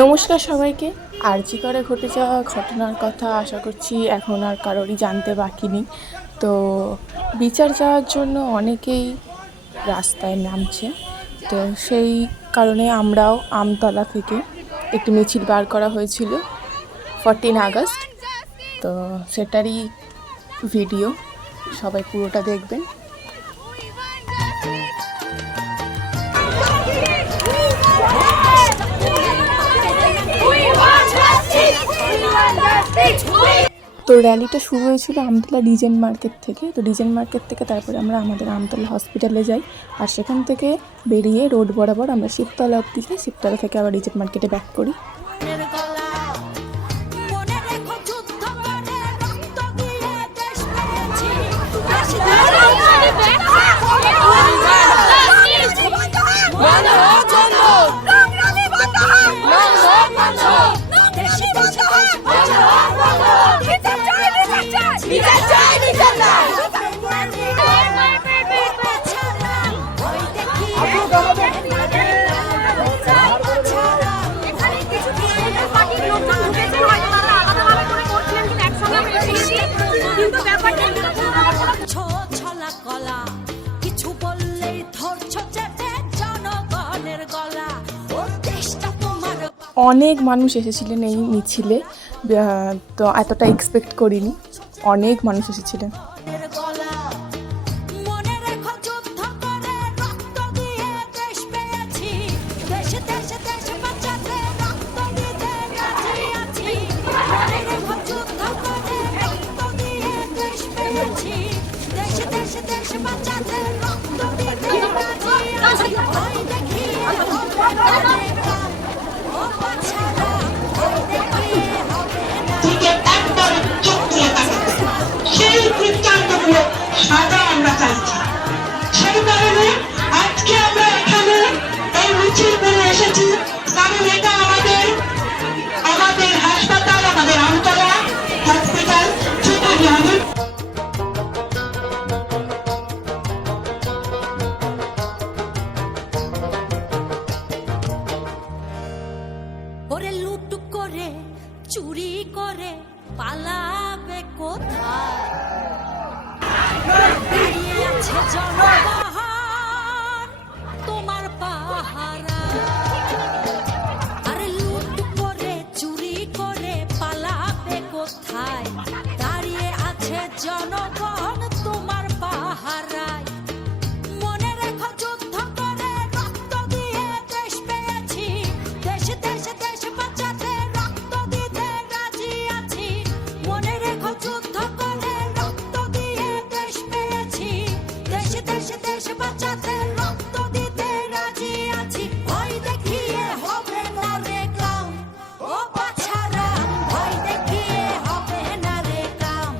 নমস্কার সবাইকে। আরজি করে ঘটে যাওয়া ঘটনার কথা আশা করছি এখন আর কারোরই জানতে বাকি নেই। তো বিচার যাওয়ার জন্য অনেকেই রাস্তায় নামছে। তো সেই কারণে আমরাও আমতলা থেকে একটি মিছিল বার করা হয়েছিল 14 আগস্ট। তো সেটারই ভিডিও, সবাই পুরোটা দেখবেন। তো র্যালিটা শুরু হয়েছিল আমতলা ডিজেন মার্কেট থেকে। তো ডিজেন মার্কেট থেকে তারপরে আমরা আমাদের আমতলা হসপিটালে যাই, আর সেখান থেকে বেরিয়ে রোড বরাবর আমরা শিবতলা অব্দি যাই। শিবতলা থেকে আবার ডিজেন মার্কেটে ব্যাক করি। অনেক মানুষ এসেছিলেন এই মিছিলে, তো এতটা এক্সপেক্ট করিনি। অনেক মানুষ এসেছিলেন। সাদা আমরা চাইছি। সেই কারণে আজকে আমরা এখানে এই মিছিল করে এসেছি, কারণ এটা আমাদের হাসপাতাল, আমাদের আমতলা হসপিটাল। ওরে লুট করে চুরি করে পালাবে কোথায়? দাঁড়িয়ে আছে জনবাহার তোমার পাহারা। আরে লুট করে চুরি করে পালাবে কোথায়? দাঁড়িয়ে আছে জনগণ তোমার পাহারায়। মনে রেখো যুদ্ধ করে রক্ত দিয়ে দেশ পেয়েছি, দেশ দেশ দেশ বাঁচাতে রক্ত দিতে রাজি আছি। মনে রেখো যুদ্ধ করে রক্ত দিয়ে দেশ পেয়েছি, দেশ দেশ দেশ বাঁচাতে রক্ত দিতে রাজি আছি। ভয় দেখিয়ে হবে না রে কাম, ও বাছারাম ভয় দেখিয়ে হবে না রে কাম,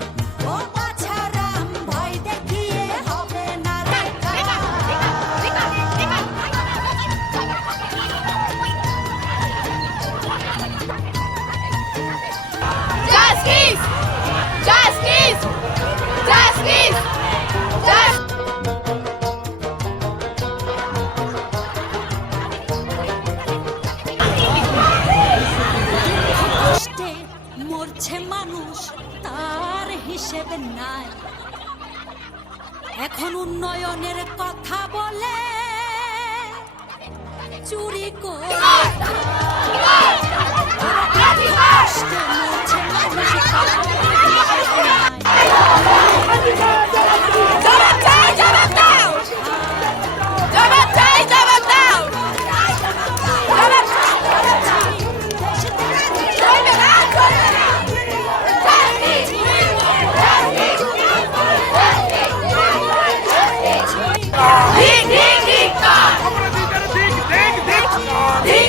ও বাছারাম ভয় দেখিয়ে হবে না রে কাম। Justice! Justice! Justice! কষ্টে মরছে মানুষ, তার হিসেবে নাই। এখন উন্নয়নের কথা বলে চুরি করে কষ্টে মরছে মানুষ, তার হিসেবে নাই। জবাব চাই, জবাব দাও! জবাব চাই, জবাব দাও! জবাব চলবে না, চলবে না! Justice! Justice! Justice!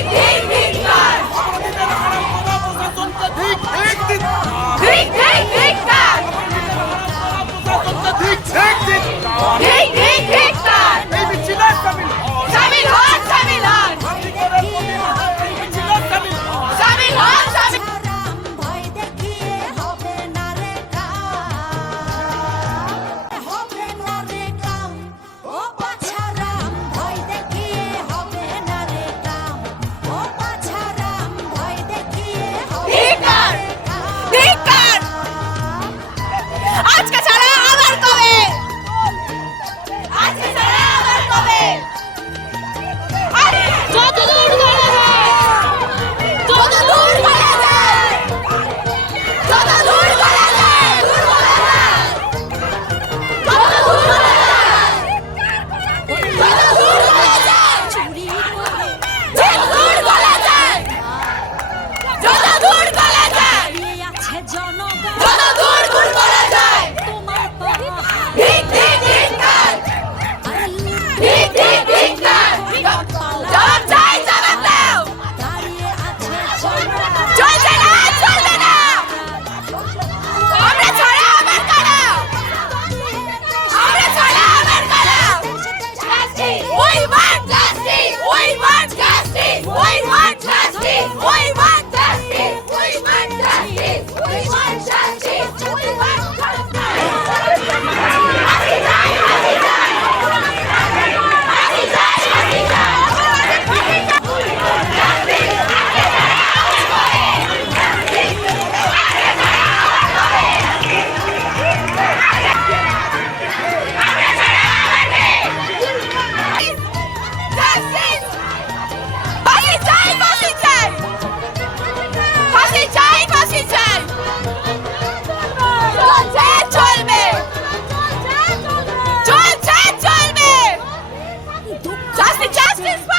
Justice